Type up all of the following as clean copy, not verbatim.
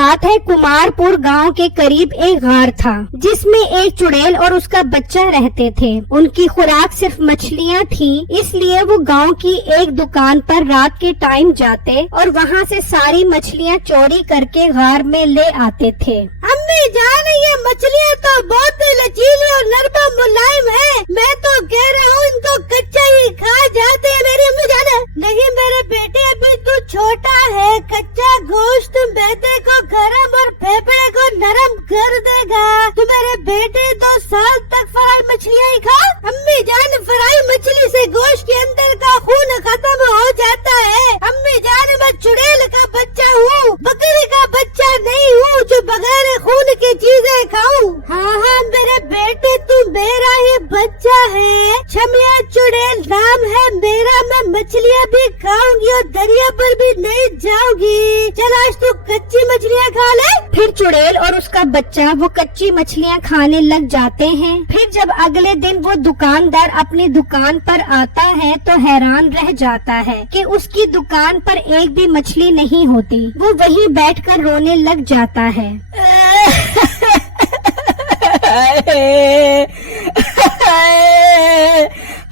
बात है, कुमारपुर गांव के करीब एक गार था जिसमें एक चुड़ैल और उसका बच्चा रहते थे। उनकी खुराक सिर्फ मछलियाँ थी, इसलिए वो गांव की एक दुकान पर रात के टाइम जाते और वहाँ से सारी मछलियाँ चोरी करके गार में ले आते थे। अम्मी जान, ये मछलियाँ तो बहुत लचीली और नरम मुलायम है। मैं तो कह रहा हूँ इनको कच्चा ही खा जाते हैं मेरी अम्मी जान। नहीं मेरे बेटे, अभी तू छोटा है, कच्चा गोश्त मैदे को गरम और फेफड़े को नरम कर देगा। तू मेरे बेटे 2 साल तक फ्राई मछलियाँ ही खा। अम्मी जान, फ्राई मछली से गोश्त के अंदर का खून खत्म हो जाता है। अम्मी जान, मैं चुड़ैल का बच्चा हूँ, बकरी का बच्चा नहीं हूँ जो बगैर खून की चीजें खाऊं। हाँ हाँ मेरे बेटे, तू मेरा ही बच्चा है। छमिया चुड़ैल नाम है मेरा। मैं मछलियाँ भी खाऊंगी और दरिया पर भी नहीं जाऊंगी। चल आज तू कच्ची मछलियाँ खा ले। फिर चुड़ैल और उसका बच्चा वो कच्ची मछलियाँ खाने लग जाते हैं। फिर जब अगले दिन वो दुकानदार अपनी दुकान पर आता है तो हैरान रह जाता है कि उसकी दुकान पर एक भी मछली नहीं होती। वो वहीं बैठकर रोने लग जाता है।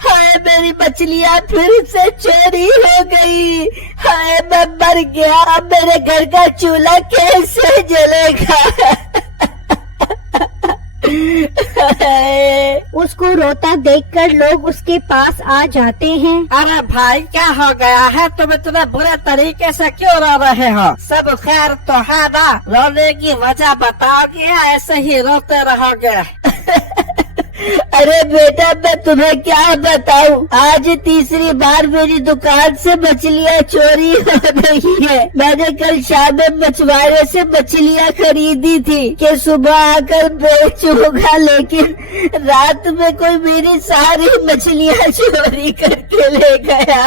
हाय मेरी मछलियाँ फिर से चोरी हो गई। हाय मैं मर गया, अब मेरे घर का चूल्हा कैसे जलेगा। उसको रोता देखकर लोग उसके पास आ जाते हैं। अरे भाई क्या हो गया है, तुम इतने बुरे तरीके से क्यों रो रहे हो? सब खैर तो है ना? रोने की वजह बताओगे या ऐसे ही रोते रहोगे? अरे बेटा मैं तुम्हें क्या बताऊं, आज तीसरी बार मेरी दुकान से मछलियाँ चोरी हो रही है। मैंने कल शाम में मछुआरे से मछलियाँ खरीदी थी कि सुबह आकर बेचूंगा, लेकिन रात में कोई मेरी सारी मछलियाँ चोरी करके ले गया।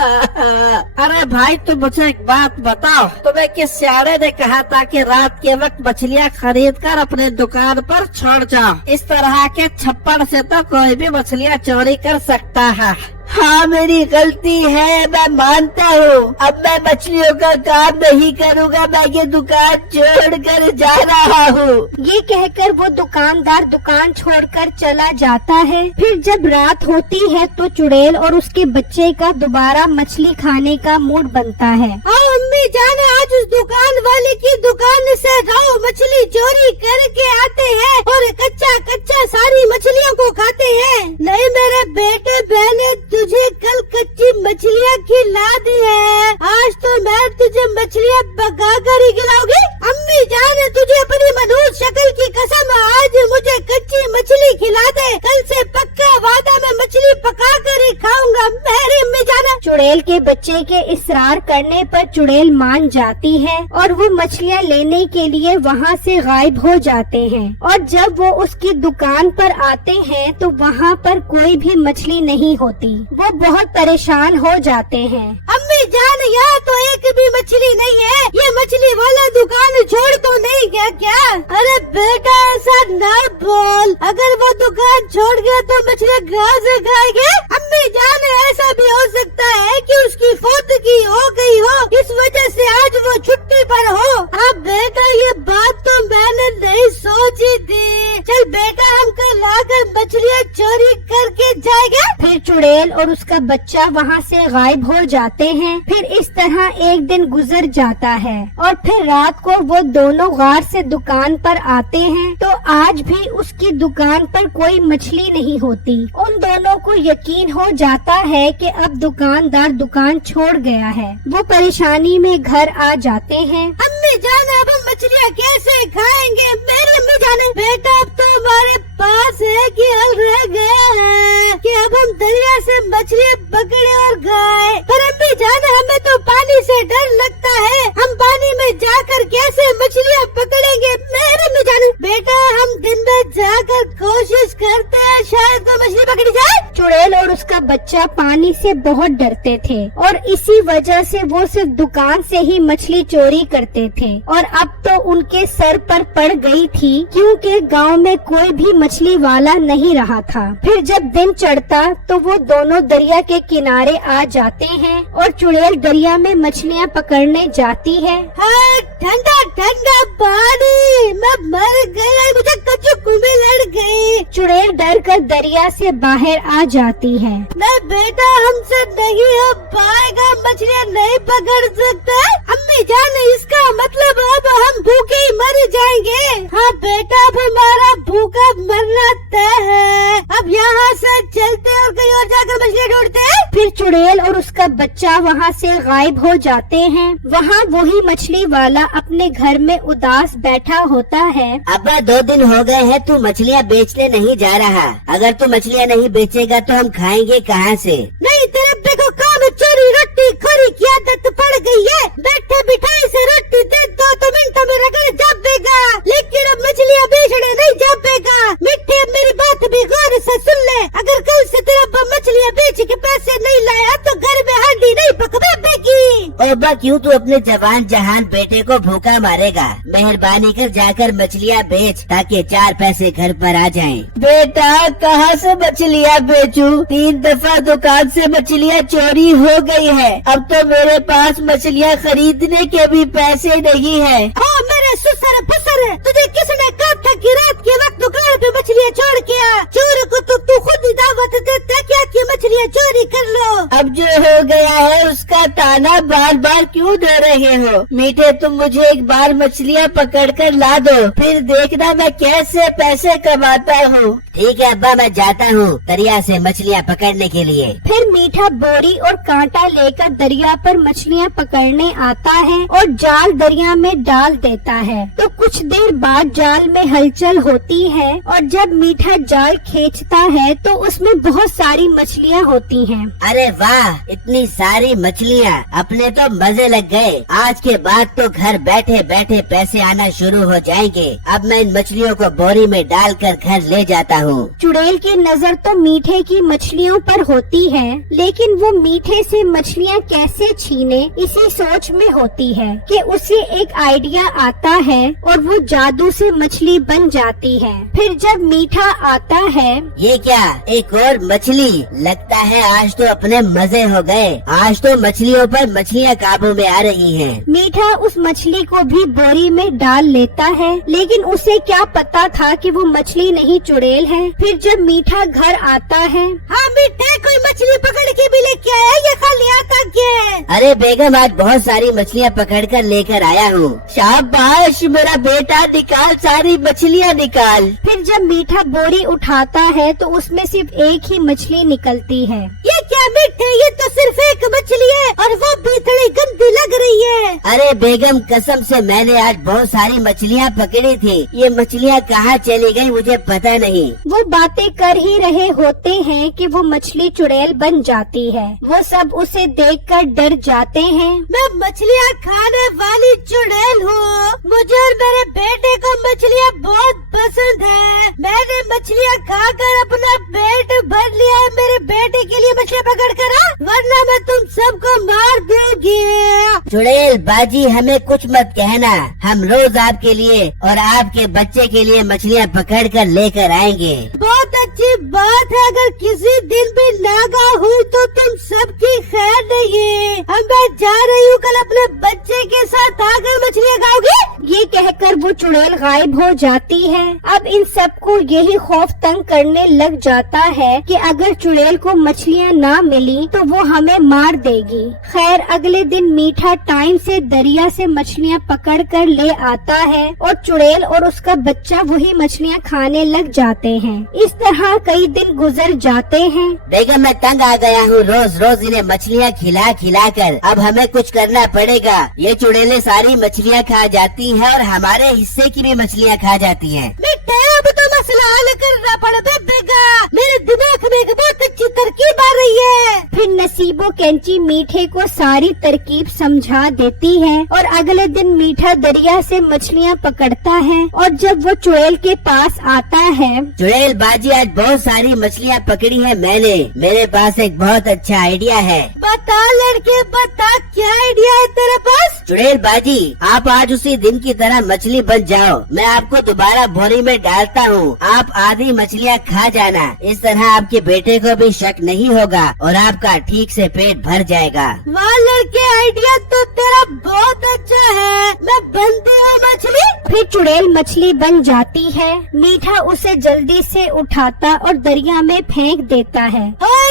अरे भाई तुम मुझे एक बात बताओ, तुम्हें किस सियारे ने कहा था कि रात के वक्त मछलियाँ खरीद कर अपने दुकान पर छोड़ जाओ? इस तरह के छप्पड़ से तो कोई भी मछलियाँ चोरी कर सकता है। हाँ मेरी गलती है, मैं मानता हूँ। अब मैं मछलियों का काम नहीं करूँगा, मैं ये दुकान छोड़कर जा रहा हूँ। ये कहकर वो दुकानदार दुकान छोड़कर चला जाता है। फिर जब रात होती है तो चुड़ैल और उसके बच्चे का दोबारा मछली खाने का मूड बनता है। आओ अम्मी जान, आज उस दुकान वाले की दुकान से राव मछली चोरी करके आते हैं और कच्चा कच्चा सारी मछलियों को खाते हैं। नहीं मेरे बेटे, मैंने तुझे कल कच्ची मछलियाँ खिला दी है, आज तो मैं तुझे मछलियाँ पका कर ही खिलाऊंगी। अम्मी जान, तुझे अपनी मनुष्य शक्ल की कसम, आज मुझे कच्ची मछली खिला दे। कल से पक्का वादा, मैं मछली पका कर ही खाऊंगा मेरी अम्मी जान। चुड़ैल के बच्चे के इसरार करने पर चुड़ैल मान जाती है और वो मछलियाँ लेने के लिए वहाँ से गायब हो जाते हैं। और जब वो उसकी दुकान पर आते हैं तो वहाँ पर कोई भी मछली नहीं होती। वो बहुत परेशान हो जाते हैं। अम्मी जान, यहाँ तो एक भी मछली नहीं है। ये मछली वाला दुकान छोड़ तो नहीं गया क्या? अरे बेटा ऐसा ना बोल, अगर वो दुकान छोड़ गया तो मछलियाँ कहाँ से खाएंगे? अम्मी जान, ऐसा भी हो सकता है कि उसकी फौतगी हो गई हो, इस वजह से आज वो छुट्टी पर हो। हाँ बेटा, ये बात तो मैंने नहीं सोची थी। चल बेटा, हम कल आकर मछलियाँ चोरी करके जाएंगे। फिर चुड़ैल और उसका बच्चा वहाँ से गायब हो जाते हैं। फिर इस तरह एक दिन गुजर जाता है और फिर रात को वो दोनों गार से दुकान पर आते हैं तो आज भी उसकी दुकान पर कोई मछली नहीं होती। उन दोनों को यकीन हो जाता है कि अब दुकानदार दुकान छोड़ गया है। वो परेशानी में घर आ जाते हैं। अम्मी जान, अब हम मछलियाँ कैसे खाएंगे? मेरी अम्मी जान, बेटा अब तो हमारे पास एक ही हल रह गया है कि अब हम दरिया से मछलियाँ पकड़े और खाए। पर अम्मी जान, हमें तो पानी से डर लगता है, हम पानी में जाकर कैसे मछलियाँ पकड़ेंगे? मेरी अम्मी जान, बेटा हम दिन में जाकर कोशिश करते हैं, शायद तो मछली पकड़ी जाए। चुड़ैल और उसका बच्चा बच्चा पानी से बहुत डरते थे और इसी वजह से वो सिर्फ दुकान से ही मछली चोरी करते थे। और अब तो उनके सर पर पड़ गई थी क्योंकि गांव में कोई भी मछली वाला नहीं रहा था। फिर जब दिन चढ़ता तो वो दोनों दरिया के किनारे आ जाते हैं और चुड़ैल दरिया में मछलियाँ पकड़ने जाती है। हाँ, ठंडा ठंडा पानी, मैं मर गई, मुझे कच्चू में लड़ गई। चुड़ैल डर कर दरिया से बाहर आ जाती है। नहीं बेटा, हमसे नहीं हो पाएगा, मछलियाँ नहीं पकड़ सकते। अम्मी जान, इसका मतलब अब हम भूखे ही मर जाएंगे। हाँ बेटा, अब हमारा भूखा मरना तय है। अब यहाँ से चलते और कहीं और जाकर मछलियाँ ढूंढते हैं। फिर चुड़ैल और उसका बच्चा वहाँ से गायब हो जाते हैं। वहाँ वही मछली वाला अपने घर में उदास बैठा होता है। अब्बा 2 दिन हो गए हैं तू मछलियाँ बेचने नहीं जा रहा। अगर तू मछलियाँ नहीं बेचेगा तो हम खाएंगे कहाँ से? नहीं, तेरे अब्बे को काम चोरी रोटी खोरी की आदत पड़ गई है। बैठे बिठाई से रोटी दे दो तो मिनटों में रगड़ जापेगा, लेकिन अब मछलियाँ बेचने नहीं जापेगा। मिठे, मेरी बात भी गौर से सुन ले। अगर कल से तेरा अब्बा मछलियाँ बेच के पैसे नहीं लाया तो घर में हांडी नहीं पकड़ेगी। अब्बा, क्यों तू अपने जवान जहान बेटे को भूखा मारेगा? मेहरबानी कर जाकर मछलियाँ बेच ताकि 4 पैसे घर पर आ जाएं। बेटा, कहाँ से मछलियाँ बेचूं? 3 दफा दुकान से मछलियाँ चोरी हो गई है। अब तो मेरे पास मछलियाँ खरीदने के भी पैसे नहीं है। हाँ मेरे सुसर फसर, तुझे किसने कहा था कि रात के वक्त दुकान पे मछलियाँ छोड़ के आ? चोर को तो तू खुद ही दावत देता क्या कि मछलियाँ चोरी कर लो। अब जो हो गया है उसका ताना बार बार क्यों दे रहे हो? मीठे, तुम मुझे एक बार मछलियाँ पकड़ कर ला दो, फिर देखना मैं कैसे पैसे कमाता हूँ। ठीक है अब्बा, मैं जाता हूँ दरिया से मछलियाँ पकड़ने के लिए। फिर मीठा बोरी और कांटा लेकर दरिया पर मछलियाँ पकड़ने आता है और जाल दरिया में डाल देता है। तो कुछ देर बाद जाल में हलचल होती है और जब मीठा जाल खींचता है तो उसमें बहुत सारी मछलियाँ होती हैं। अरे वाह, इतनी सारी मछलियाँ, अपने तो मजे लग गए। आज के बाद तो घर बैठे बैठे पैसे आना शुरू हो जाएंगे। अब मैं इन मछलियों को बोरी में डालकर घर ले जाता हूँ। चुड़ैल की नजर तो मीठे की मछलियों पर होती है, लेकिन वो मीठे से मछलियाँ कैसे छीने इसी सोच में होती है कि उसे एक आइडिया आता है और वो जादू से मछली बन जाती है। फिर जब मीठा आता है, ये क्या, एक और मछली? लगता है आज तो अपने मजे हो गए। आज तो मछलियों पर मछलियाँ काबू में आ रही हैं। मीठा उस मछली को भी बोरी में डाल लेता है, लेकिन उसे क्या पता था कि वो मछली नहीं चुड़ैल है। फिर जब मीठा घर आता है, हाँ मीठे, कोई मछली पकड़ के भी लेके आया या खाली आता क्या? अरे बेगम, आज बहुत सारी मछलियाँ पकड़ कर लेकर आया हूँ। शाबाश मेरा बेटा, निकाल सारी मछलियाँ निकाल। फिर जब मीठा बोरी उठाता है तो उसमें सिर्फ एक ही मछली निकलती है। ये क्या मीठे, ये तो सिर्फ एक मछली है और वो भी थोड़ी गंदी लग रही है। अरे बेगम, कसम से मैंने आज बहुत सारी मछलियाँ पकड़ी थी। ये मछलियाँ कहाँ चली गई मुझे पता नहीं। वो बातें कर ही रहे होते हैं कि वो मछली चुड़ैल बन जाती है। वो सब उसे देखकर डर जाते हैं। मैं मछलियाँ खाने वाली चुड़ैल हूँ। मुझे और मेरे बेटे को मछलियाँ बहुत पसंद है। मैंने मछलियाँ खाकर अपना पेट भर लिया है। मेरे बेटे के लिए मछलियाँ पकड़ कर आ, वरना मैं तुम सबको मार दूंगी। चुड़ैल बाजी, हमें कुछ मत कहना। हम रोज आपके लिए और आपके बच्चे के लिए मछलियाँ पकड़ कर लेकर आएंगे। बहुत अच्छी बात है। अगर किसी दिन भी नागा हुई तो तुम सबकी खैर नहीं। अब मैं जा रही हूँ, कल अपने बच्चे के साथ आकर मछलियाँ खाओगी। ये कहकर वो चुड़ैल गायब हो जाती है। अब इन सबको यही खौफ तंग करने लग जाता है कि अगर चुड़ैल को मछलियाँ ना मिली तो वो हमें मार देगी। खैर अगले दिन मीठा टाइम से दरिया से मछलियाँ पकड़ कर ले आता है और चुड़ैल और उसका बच्चा वही मछलियाँ खाने लग जाते हैं। इस तरह कई दिन गुजर जाते हैं। बेगम, मैं तंग आ गया हूँ रोज रोज इन्हें मछलियाँ खिला खिला कर। अब हमें कुछ करना पड़ेगा। ये चुड़ैलें सारी मछलियाँ खा जाती हैं और हमारे हिस्से की भी मछलियाँ खा जाती हैं। मिठे, अब तो मैं मसला हल करना पड़ता बेगा। मेरे दिमाग में एक बहुत अच्छी तरकीब आ रही है। फिर नसीबो कैंची मीठे को सारी तरकीब समझा देती है और अगले दिन मीठा दरिया से मछलियाँ पकड़ता है और जब वो चुड़ैल के पास आता है। चुड़ैल बाजी, आज बहुत सारी मछलियाँ पकड़ी है मैंने। मेरे पास एक बहुत अच्छा आइडिया है। बता लड़के बता, क्या आइडिया है तेरे पास? चुड़ैल बाजी, आप आज उसी दिन की तरह मछली बन जाओ। मैं आपको दोबारा बोरी में डालता हूँ। आप आधी मछलियाँ खा जाना। इस तरह आपके बेटे को भी शक नहीं होगा और आपका ठीक से पेट भर जाएगा। वाह लड़के, आइडिया तो तेरा बहुत अच्छा है। मैं बनती हूँ मछली। फिर चुड़ैल मछली बन जाती है। मीठा उसे जल्दी से उठाता और दरिया में फेंक देता है।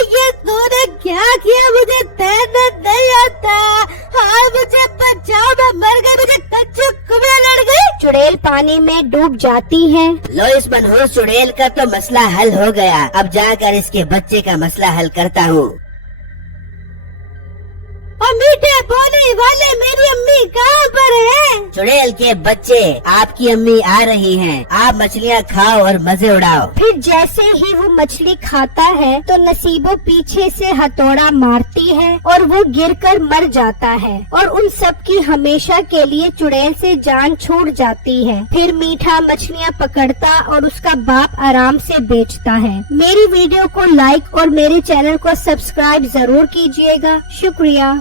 ये तूने क्या किया? मुझे तैरना नहीं आता। हाँ मुझे बचाओ, मैं मर गई, मुझे कच्चे कुएं लड़ गई। चुड़ैल पानी में डूब जाती है। लो इस मनहूस चुड़ैल का तो मसला हल हो गया। अब जाकर इसके बच्चे का मसला हल करता हूँ। और मीठे बोने वाले मेरी अम्मी कहाँ पर है? चुड़ैल के बच्चे, आपकी अम्मी आ रही हैं। आप मछलियाँ खाओ और मजे उड़ाओ। फिर जैसे ही वो मछली खाता है तो नसीबो पीछे से हथौड़ा मारती है और वो गिरकर मर जाता है और उन सब की हमेशा के लिए चुड़ैल से जान छूट जाती है। फिर मीठा मछलियाँ पकड़ता और उसका बाप आराम से बेचता है। मेरी वीडियो को लाइक और मेरे चैनल को सब्सक्राइब जरूर कीजिएगा। शुक्रिया।